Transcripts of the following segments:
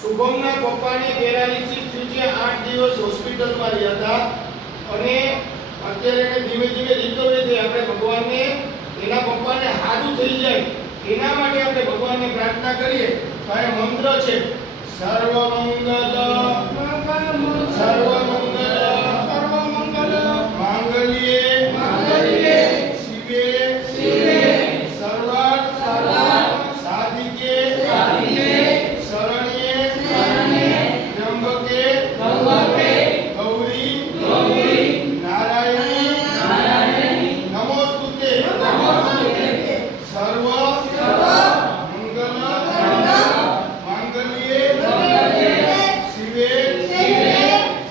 શુભમના પપ્પાને પેરાલિસિસ થયું છે, 8 દિવસ હોસ્પિટલમાં રહ્યા હતા અને અત્યારે એને ધીમે ધીમે રિકવરી થઈ. આપણે ભગવાનને એના પપ્પાને સારું થઈ જાય એના માટે આપણે ભગવાનને પ્રાર્થના કરીએ. તો આ મંત્ર છે સર્વમંગલ માંગલ્યે શિવે સર્વાર્થ સાધિકે શરણ્યે ત્ર્યંબકે ગૌરી નારાયણી નમોસ્તુતે સર્વ મંગલ માંગલ્યે શિવે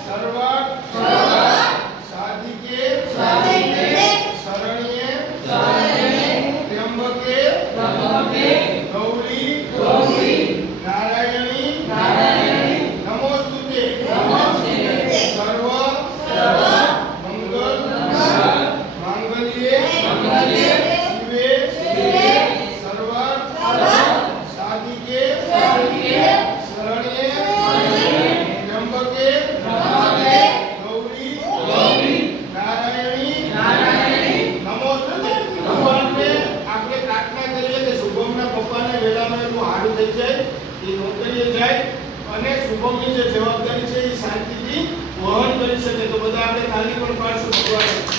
સર્વાર્થ સાધિકે શરણ્યે ત્ર્યંબકે ગૌરી નારાયણી નમોસ્તુતે સર્વ મંગલ માંગલ્યે શિવે સર્વાર્થ સાધિકે શરણ્યે ત્ર્યંબકે ગૌરી નારાયણી નમોસ્તુતે. ભગવાનને આપણે પ્રાર્થના કરીએ કે શુભમના પપ્પાને વહેલામાં એટલું સારું થઈ જાય, એ નોકરીએ જાય અને શુભમની જે જવાબદારી છે એ શાંતિથી વહન કરી શકે. તો બધા આપણે તાલી પણ પાડશું ભગવાન.